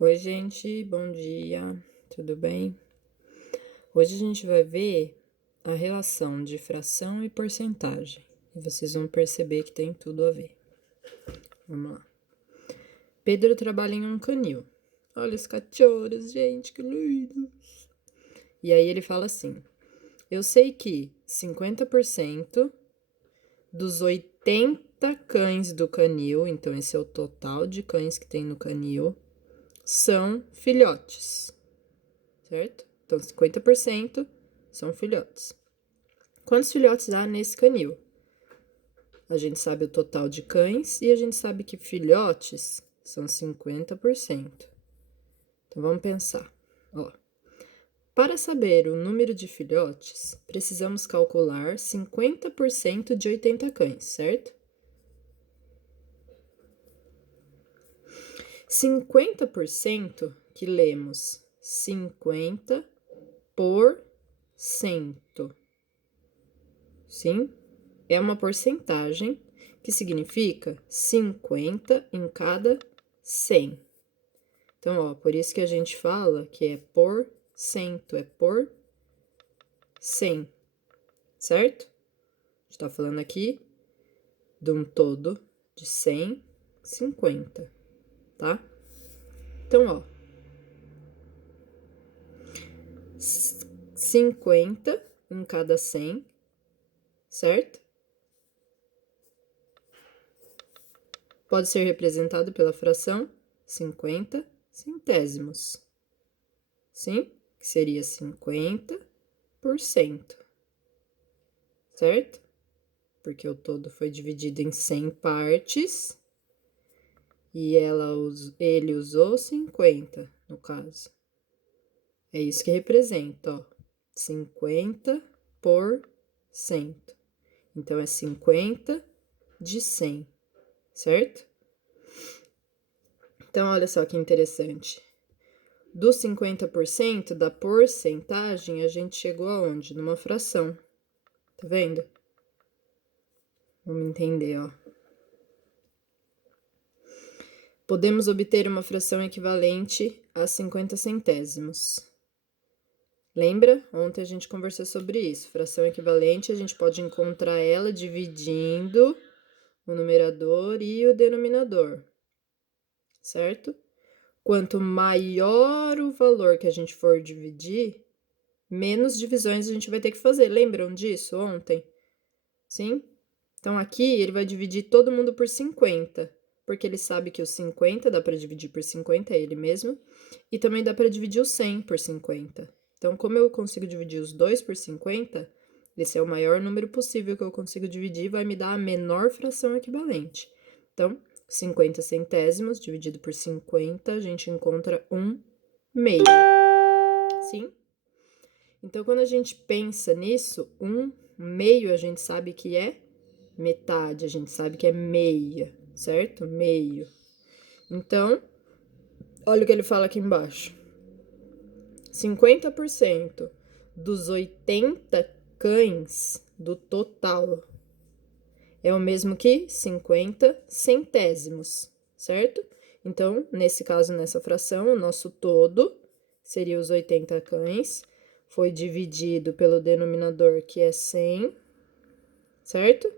Oi, gente, bom dia, tudo bem? Hoje a gente vai ver a relação de fração e porcentagem e vocês vão perceber que tem tudo a ver. Vamos lá. Pedro trabalha em um canil. Olha os cachorros, gente, que lindos! E aí ele fala assim: eu sei que 50% dos 80 cães do canil, então esse é o total de cães que tem no canil, são filhotes, certo? Então 50% são filhotes. Quantos filhotes há nesse canil? A gente sabe o total de cães e a gente sabe que filhotes são 50%. Então vamos pensar. Ó, para saber o número de filhotes, precisamos calcular 50% de 80 cães, certo? 50% que lemos 50%. Sim? É uma porcentagem que significa 50 em cada 100. Então, ó, por isso que a gente fala que é por cento, é por 100, certo? A gente tá falando aqui de um todo de 100, 50, tá? Então, ó, 50 em cada 100, certo? Pode ser representado pela fração 50 centésimos. Sim? Que seria 50%, certo? Porque o todo foi dividido em 100 partes e ele usou 50, no caso. É isso que representa, ó, 50%. Então, é 50 de 100, certo? Então, olha só que interessante. Dos 50% da porcentagem, a gente chegou aonde? Numa fração. Tá vendo? Vamos entender, ó. Podemos obter uma fração equivalente a 50 centésimos. Lembra? Ontem a gente conversou sobre isso. Fração equivalente, a gente pode encontrar ela dividindo o numerador e o denominador, certo? Quanto maior o valor que a gente for dividir, menos divisões a gente vai ter que fazer. Lembram disso ontem? Sim? Então, aqui ele vai dividir todo mundo por 50, porque ele sabe que o 50 dá para dividir por 50, é ele mesmo, e também dá para dividir o 100 por 50. Então, como eu consigo dividir os dois por 50, esse é o maior número possível que eu consigo dividir, vai me dar a menor fração equivalente. Então, 50 centésimos dividido por 50, a gente encontra 1/meio. Sim? Então, quando a gente pensa nisso, 1/meio a gente sabe que é metade, a gente sabe que é meia, certo? Meio. Então, olha o que ele fala aqui embaixo. 50% dos 80 cães do total é o mesmo que 50 centésimos, certo? Então, nesse caso, nessa fração, o nosso todo seria os 80 cães, foi dividido pelo denominador, que é 100, certo?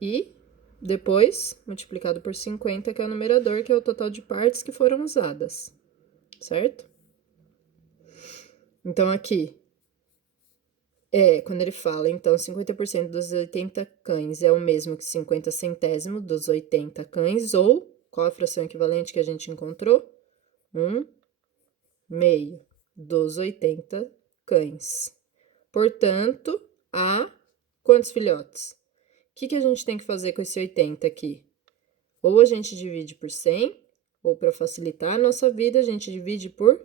E depois multiplicado por 50, que é o numerador, que é o total de partes que foram usadas, certo? Então, aqui, quando ele fala, então, 50% dos 80 cães é o mesmo que 50 centésimos dos 80 cães, ou, qual a fração equivalente que a gente encontrou? 1/meio dos 80 cães. Portanto, há quantos filhotes? O que a gente tem que fazer com esse 80 aqui? Ou a gente divide por 100, ou para facilitar a nossa vida, a gente divide por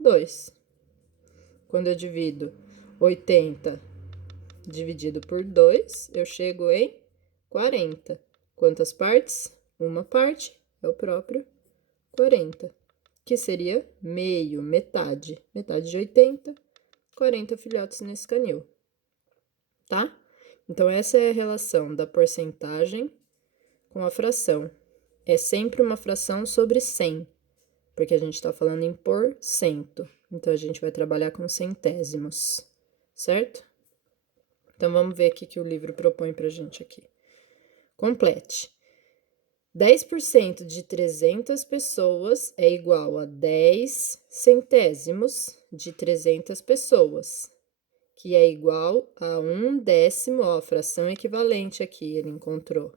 2. Quando eu divido 80 dividido por 2, eu chego em 40. Quantas partes? Uma parte é o próprio 40, que seria meio, metade. Metade de 80, 40 filhotes nesse canil, tá? Então, essa é a relação da porcentagem com a fração. É sempre uma fração sobre 100. porque a gente está falando em porcento. Então, a gente vai trabalhar com centésimos, certo? Então, vamos ver o que o livro propõe pra gente aqui. Complete. 10% de 300 pessoas é igual a 10 centésimos de 300 pessoas, que é igual a 1/10, ó, a fração equivalente aqui ele encontrou.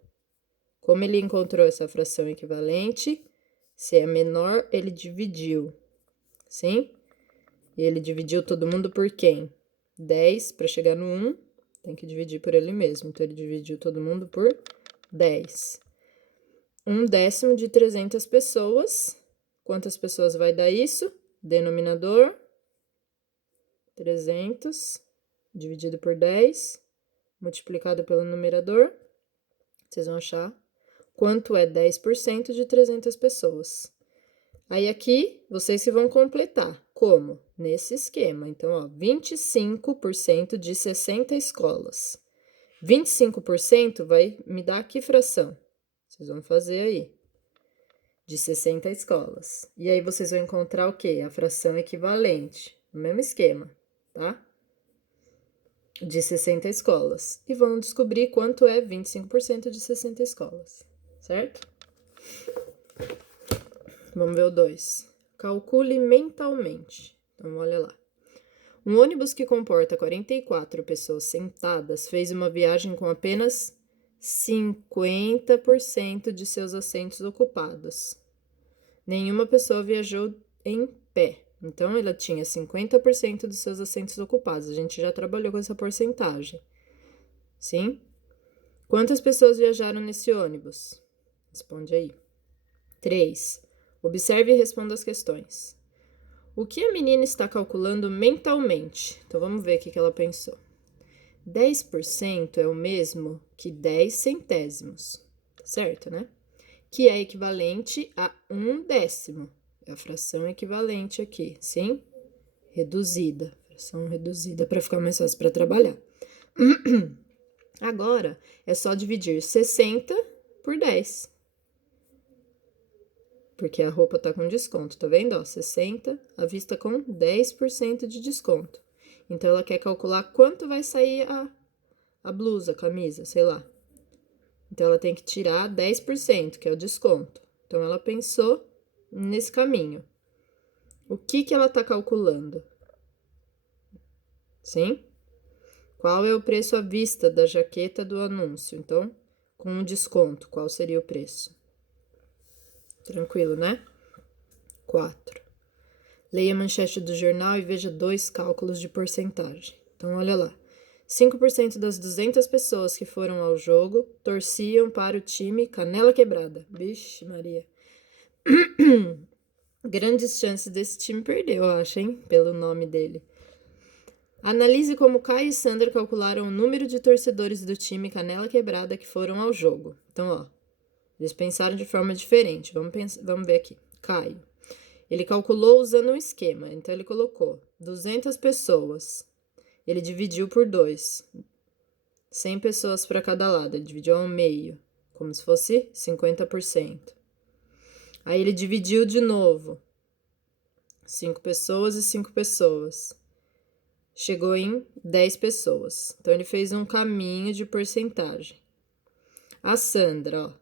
Como ele encontrou essa fração equivalente, se é menor, ele dividiu, sim? E ele dividiu todo mundo por quem? 10, para chegar no 1, tem que dividir por ele mesmo. Então, ele dividiu todo mundo por 10. 1/10 de 300 pessoas. Quantas pessoas vai dar isso? Denominador, 300, dividido por 10, multiplicado pelo numerador. Vocês vão achar quanto é 10% de 300 pessoas. Aí, aqui, vocês que vão completar. Como? Nesse esquema. Então, ó, 25% de 60 escolas. 25% vai me dar que fração? Vocês vão fazer aí. De 60 escolas. E aí, vocês vão encontrar o quê? A fração equivalente. No mesmo esquema, tá? De 60 escolas. E vão descobrir quanto é 25% de 60 escolas. Certo? Vamos ver o 2. Calcule mentalmente. Então, olha lá. Um ônibus que comporta 44 pessoas sentadas fez uma viagem com apenas 50% de seus assentos ocupados. Nenhuma pessoa viajou em pé. Então, ela tinha 50% dos seus assentos ocupados. A gente já trabalhou com essa porcentagem. Sim? Quantas pessoas viajaram nesse ônibus? Responde aí. 3. Observe e responda as questões. O que a menina está calculando mentalmente? Então, vamos ver o que ela pensou. 10% é o mesmo que 10 centésimos, certo, né? Que é equivalente a 1/10. É a fração equivalente aqui, sim? Reduzida. Fração reduzida para ficar mais fácil para trabalhar. Agora, é só dividir 60 por 10. Porque a roupa tá com desconto, tá vendo? Ó, 60 à vista com 10% de desconto. Então, ela quer calcular quanto vai sair a blusa, a camisa, sei lá. Então, ela tem que tirar 10%, que é o desconto. Então, ela pensou nesse caminho. O que ela tá calculando? Sim? Qual é o preço à vista da jaqueta do anúncio? Então, com um desconto, qual seria o preço? Tranquilo, né? 4. Leia a manchete do jornal e veja 2 cálculos de porcentagem. Então, olha lá. 5% das 200 pessoas que foram ao jogo torciam para o time Canela Quebrada. Vixe, Maria. Grandes chances desse time perder, eu acho, hein? Pelo nome dele. Analise como Caio e Sandra calcularam o número de torcedores do time Canela Quebrada que foram ao jogo. Então, ó, eles pensaram de forma diferente. Vamos ver aqui. Caio. Ele calculou usando um esquema. Então, ele colocou 200 pessoas. Ele dividiu por 2. 100 pessoas para cada lado. Ele dividiu ao meio, como se fosse 50%. Aí, ele dividiu de novo. 5 pessoas e 5 pessoas. Chegou em 10 pessoas. Então, ele fez um caminho de porcentagem. A Sandra, ó.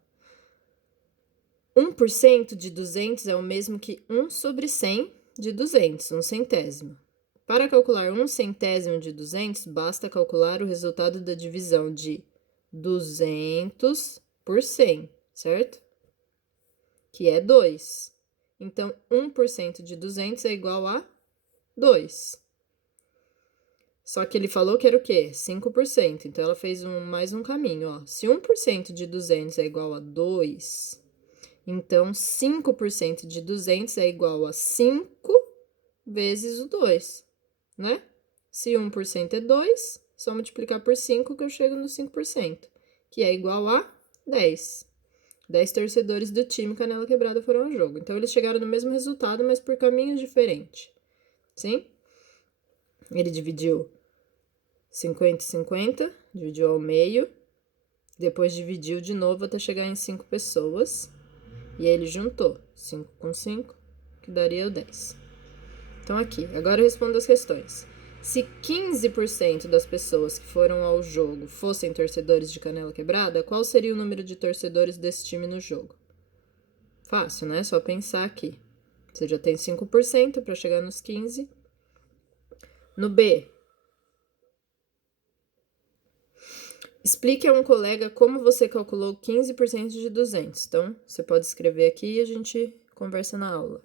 1% de 200 é o mesmo que 1 sobre 100 de 200, um centésimo. Para calcular 1 centésimo de 200, basta calcular o resultado da divisão de 200 por 100, certo? Que é 2. Então, 1% de 200 é igual a 2. Só que ele falou que era o quê? 5%. Então, ela fez mais um caminho, ó. Se 1% de 200 é igual a 2... Então, 5% de 200 é igual a 5 vezes o 2, né? Se 1% é 2, só multiplicar por 5 que eu chego no 5%, que é igual a 10. 10 torcedores do time Canela Quebrada foram ao jogo. Então, eles chegaram no mesmo resultado, mas por caminhos diferentes. Sim? Ele dividiu 50 e 50, dividiu ao meio, depois dividiu de novo até chegar em 5 pessoas. E aí ele juntou 5 com 5, que daria o 10. Então, aqui. Agora eu respondo as questões. Se 15% das pessoas que foram ao jogo fossem torcedores de Canela Quebrada, qual seria o número de torcedores desse time no jogo? Fácil, né? Só pensar aqui. Você já tem 5% para chegar nos 15%. No B, explique a um colega como você calculou 15% de 200. Então, você pode escrever aqui e a gente conversa na aula.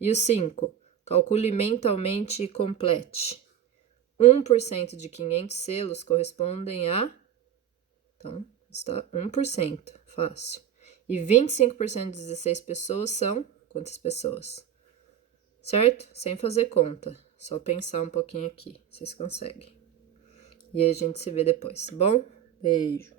E o 5, calcule mentalmente e complete. 1% de 500 selos correspondem a... Então, está 1%, fácil. E 25% de 16 pessoas são... Quantas pessoas? Certo? Sem fazer conta. Só pensar um pouquinho aqui. Vocês conseguem. E aí a gente se vê depois, tá bom? Beijo.